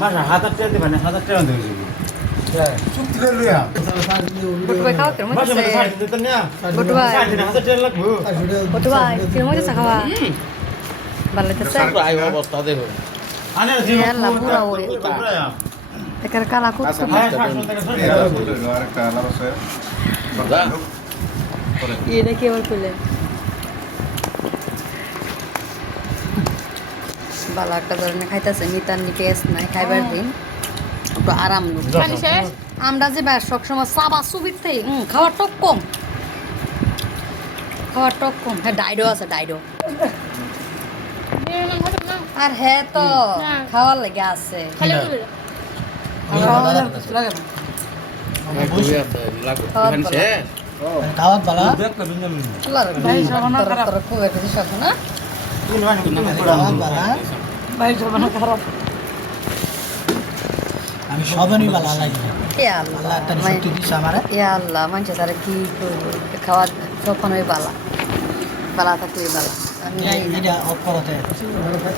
माशा हाथ अच्छे आते हैं हाथ अच्छे आते हैं चुप्पी कर लिया बटुआ खाओ तेरे मुझे बटुआ खाओ तेरे मुझे बटुआ खाओ तेरे मुझे बटुआ तेरे मुझे खाओ बाले तो सही है आई वो बस ताजे हो आने दे ये लापूरा हो गया ते कर काला कुछ तो नहीं है ये देखिए और कुल्ले বালা একটা ধরনের খাইতেছে মিতানি নাই খাইবার দিন একটু আরাম লোক আমরা যে বাইর সব সময় সাব আসুবির থেকে টক কম টক কম হ্যাঁ ডাইডো আছে ডাইডো আর হে তো খাওয়া লেগে আছে খাওয়ার বালা খুব একটা কিছু না আমি সবাই ভালো লাগি আল্লাহ আল্লাহ মানুষ কি খাওয়া সব ভালো ভালো থাকলে ভালো